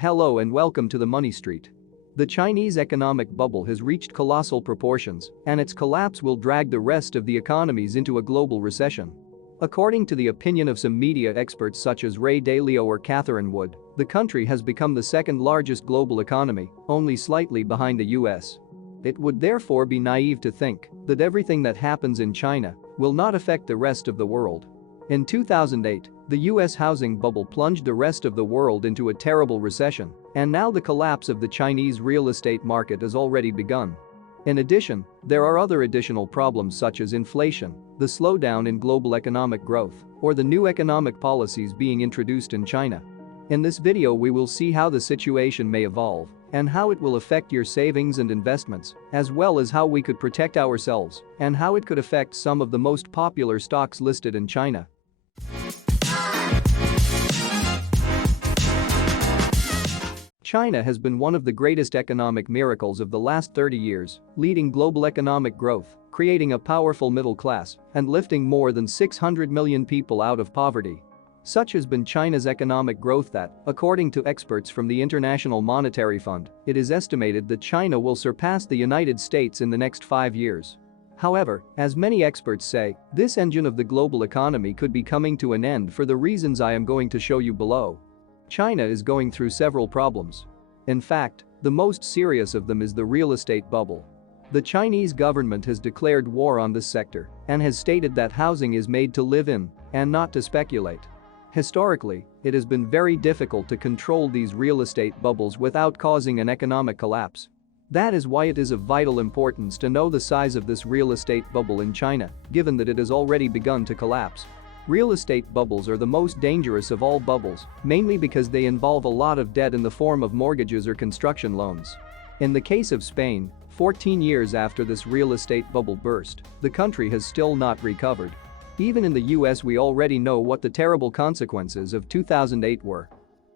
Hello and welcome to the Money Street. The Chinese economic bubble has reached colossal proportions, and its collapse will drag the rest of the economies into a global recession. According to the opinion of some media experts such as Ray Dalio or Catherine Wood, the country has become the second largest global economy, only slightly behind the US. It would therefore be naive to think that everything that happens in China will not affect the rest of the world. In 2008, the US housing bubble plunged the rest of the world into a terrible recession, and now the collapse of the Chinese real estate market has already begun. In addition, there are other additional problems such as inflation, the slowdown in global economic growth, or the new economic policies being introduced in China. In this video we will see how the situation may evolve and how it will affect your savings and investments, as well as how we could protect ourselves and how it could affect some of the most popular stocks listed in China. China has been one of the greatest economic miracles of the last 30 years, leading global economic growth, creating a powerful middle class, and lifting more than 600 million people out of poverty. Such has been China's economic growth that, according to experts from the International Monetary Fund, it is estimated that China will surpass the United States in the next 5 years. However, as many experts say, this engine of the global economy could be coming to an end for the reasons I am going to show you below. China is going through several problems. In fact, the most serious of them is the real estate bubble. The Chinese government has declared war on this sector and has stated that housing is made to live in and not to speculate. Historically, it has been very difficult to control these real estate bubbles without causing an economic collapse. That is why it is of vital importance to know the size of this real estate bubble in China, given that it has already begun to collapse. Real estate bubbles are the most dangerous of all bubbles, mainly because they involve a lot of debt in the form of mortgages or construction loans. In the case of Spain, 14 years after this real estate bubble burst, the country has still not recovered. Even in the US we already know what the terrible consequences of 2008 were.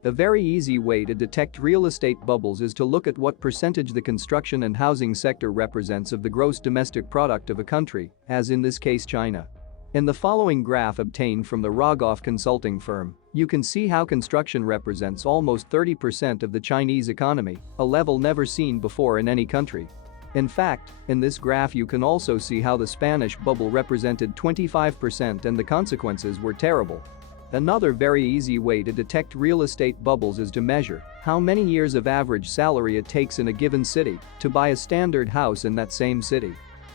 A very easy way to detect real estate bubbles is to look at what percentage the construction and housing sector represents of the gross domestic product of a country, as in this case China. In the following graph obtained from the Rogoff consulting firm, you can see how construction represents almost 30% of the Chinese economy, a level never seen before in any country. In fact, in this graph you can also see how the Spanish bubble represented 25% and the consequences were terrible. Another very easy way to detect real estate bubbles is to measure how many years of average salary it takes in a given city to buy a standard house in that same city.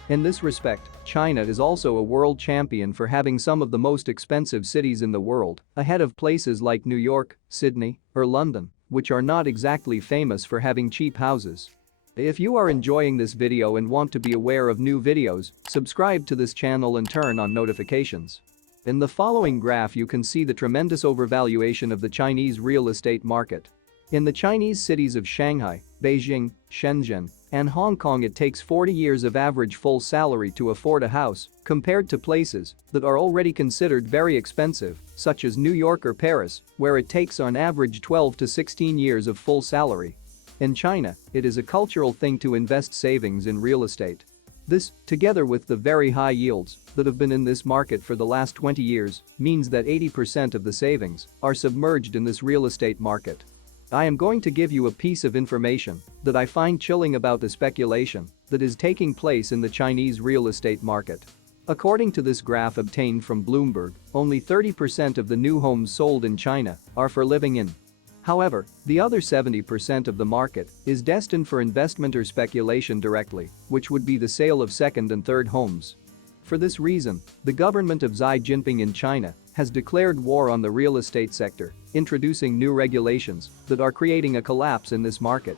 In this respect, China is also a world champion for having some of the most expensive cities in the world, ahead of places like New York, Sydney, or London, which are not exactly famous for having cheap houses. If you are enjoying this video and want to be aware of new videos, subscribe to this channel and turn on notifications. In the following graph you can see the tremendous overvaluation of the Chinese real estate market. In the Chinese cities of Shanghai, Beijing, Shenzhen, and Hong Kong it takes 40 years of average full salary to afford a house, compared to places that are already considered very expensive, such as New York or Paris, where it takes on average 12 to 16 years of full salary. In China, it is a cultural thing to invest savings in real estate. This, together with the very high yields that have been in this market for the last 20 years, means that 80% of the savings are submerged in this real estate market. I am going to give you a piece of information that I find chilling about the speculation that is taking place in the Chinese real estate market. According to this graph obtained from Bloomberg, only 30% of the new homes sold in China are for living in. However, the other 70% of the market is destined for investment or speculation directly, which would be the sale of second and third homes. For this reason, the government of Xi Jinping in China has declared war on the real estate sector, introducing new regulations that are creating a collapse in this market.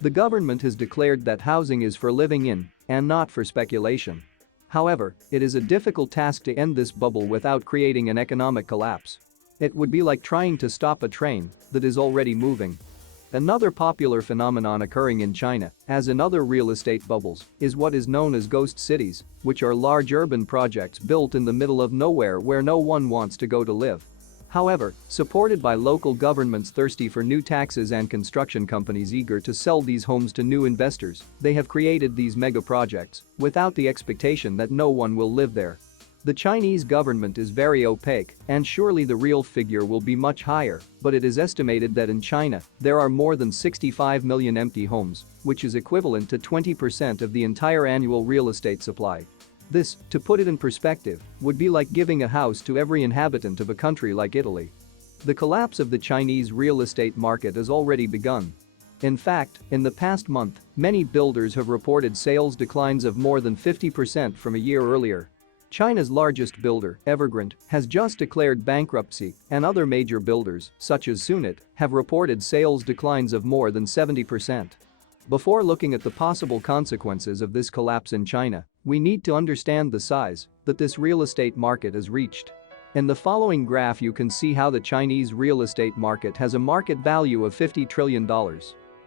The government has declared that housing is for living in and not for speculation. However, it is a difficult task to end this bubble without creating an economic collapse. It would be like trying to stop a train that is already moving. Another popular phenomenon occurring in China, as in other real estate bubbles, is what is known as ghost cities, which are large urban projects built in the middle of nowhere where no one wants to go to live. However, supported by local governments thirsty for new taxes and construction companies eager to sell these homes to new investors, they have created these mega projects without the expectation that no one will live there. The Chinese government is very opaque, and surely the real figure will be much higher, but it is estimated that in China, there are more than 65 million empty homes, which is equivalent to 20% of the entire annual real estate supply. This, to put it in perspective, would be like giving a house to every inhabitant of a country like Italy. The collapse of the Chinese real estate market has already begun. In fact, in the past month, many builders have reported sales declines of more than 50% from a year earlier. China's largest builder, Evergrande, has just declared bankruptcy, and other major builders, such as Sunit, have reported sales declines of more than 70%. Before looking at the possible consequences of this collapse in China, we need to understand the size that this real estate market has reached. In the following graph you can see how the Chinese real estate market has a market value of $50 trillion.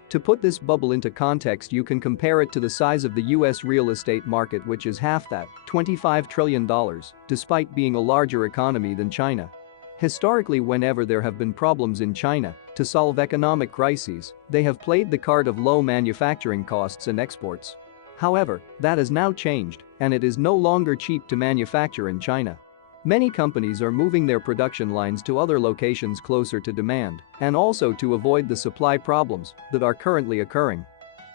To put this bubble into context, you can compare it to the size of the US real estate market, which is half that, $25 trillion, despite being a larger economy than China. Historically, whenever there have been problems in China, to solve economic crises, they have played the card of low manufacturing costs and exports. However, that has now changed, and it is no longer cheap to manufacture in China. Many companies are moving their production lines to other locations closer to demand, and also to avoid the supply problems that are currently occurring.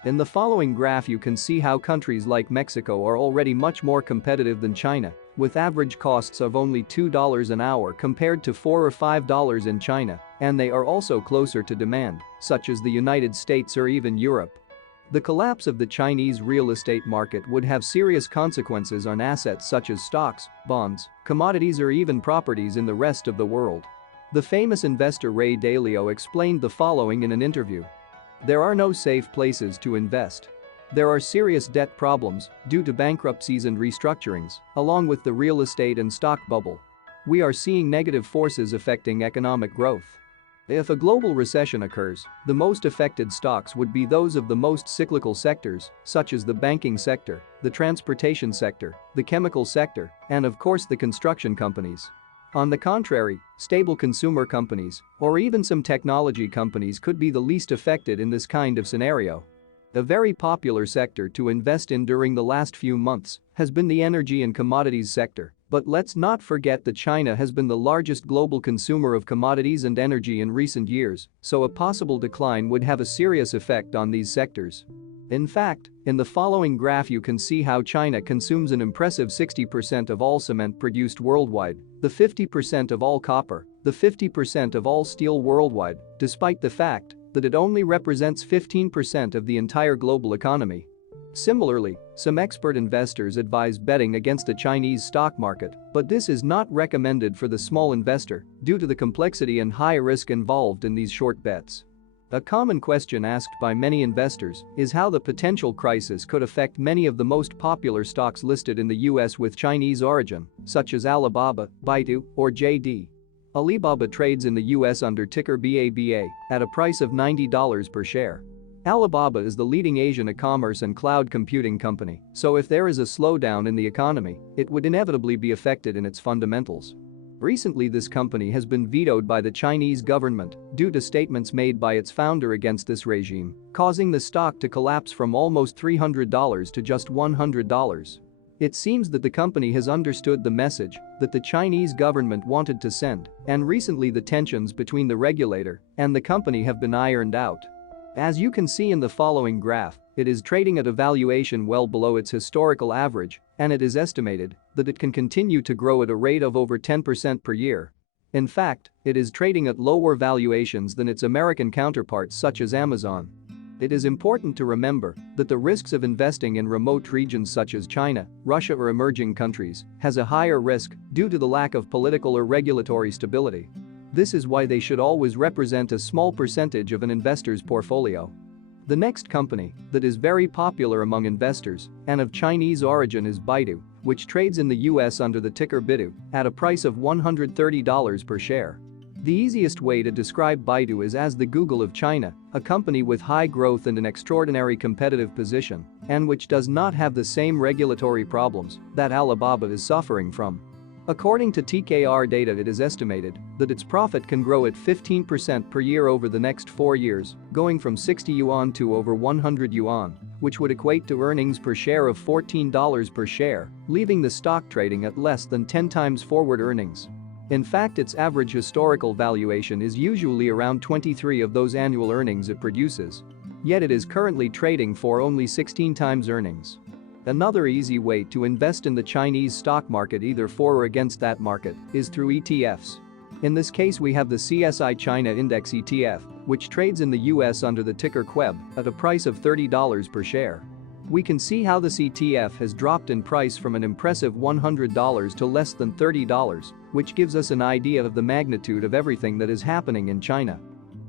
In the following graph you can see how countries like Mexico are already much more competitive than China, with average costs of only $2 an hour compared to $4 or $5 in China, and they are also closer to demand, such as the United States or even Europe. The collapse of the Chinese real estate market would have serious consequences on assets such as stocks, bonds, commodities or even properties in the rest of the world. The famous investor Ray Dalio explained the following in an interview. There are no safe places to invest. There are serious debt problems due to bankruptcies and restructurings, along with the real estate and stock bubble. We are seeing negative forces affecting economic growth. If a global recession occurs, the most affected stocks would be those of the most cyclical sectors, such as the banking sector, the transportation sector, the chemical sector, and of course the construction companies. On the contrary, stable consumer companies, or even some technology companies could be the least affected in this kind of scenario. A very popular sector to invest in during the last few months has been the energy and commodities sector. But let's not forget that China has been the largest global consumer of commodities and energy in recent years, so a possible decline would have a serious effect on these sectors. In fact, in the following graph you can see how China consumes an impressive 60% of all cement produced worldwide, the 50% of all copper, the 50% of all steel worldwide, despite the fact that it only represents 15% of the entire global economy. Similarly, some expert investors advise betting against the Chinese stock market, but this is not recommended for the small investor due to the complexity and high risk involved in these short bets. A common question asked by many investors is how the potential crisis could affect many of the most popular stocks listed in the US with Chinese origin, such as Alibaba, Baidu, or JD. Alibaba trades in the US under ticker BABA at a price of $90 per share. Alibaba is the leading Asian e-commerce and cloud computing company, so if there is a slowdown in the economy, it would inevitably be affected in its fundamentals. Recently, this company has been vetoed by the Chinese government due to statements made by its founder against this regime, causing the stock to collapse from almost $300 to just $100. It seems that the company has understood the message that the Chinese government wanted to send, and recently the tensions between the regulator and the company have been ironed out. As you can see in the following graph, it is trading at a valuation well below its historical average, and it is estimated that it can continue to grow at a rate of over 10% per year. In fact, it is trading at lower valuations than its American counterparts such as Amazon. It is important to remember that the risks of investing in remote regions such as China, Russia or emerging countries has a higher risk due to the lack of political or regulatory stability. This is why they should always represent a small percentage of an investor's portfolio. The next company that is very popular among investors and of Chinese origin is Baidu, which trades in the US under the ticker BIDU at a price of $130 per share. The easiest way to describe Baidu is as the Google of China, a company with high growth and an extraordinary competitive position, and which does not have the same regulatory problems that Alibaba is suffering from. According to TKR data, it is estimated that its profit can grow at 15% per year over the next 4 years, going from 60 yuan to over 100 yuan, which would equate to earnings per share of $14 per share, leaving the stock trading at less than 10 times forward earnings. In fact, its average historical valuation is usually around 23 of those annual earnings it produces. Yet it is currently trading for only 16 times earnings. Another easy way to invest in the Chinese stock market, either for or against that market, is through ETFs. In this case, we have the CSI China Index ETF, which trades in the US under the ticker QUEB at a price of $30 per share. We can see how this ETF has dropped in price from an impressive $100 to less than $30, which gives us an idea of the magnitude of everything that is happening in China.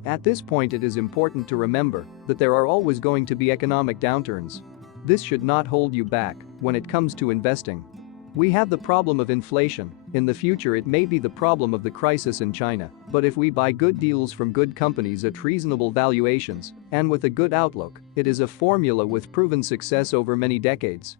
At this point, it is important to remember that there are always going to be economic downturns. This should not hold you back when it comes to investing. We have the problem of inflation. In the future, it may be the problem of the crisis in China, but if we buy good deals from good companies at reasonable valuations and with a good outlook, it is a formula with proven success over many decades.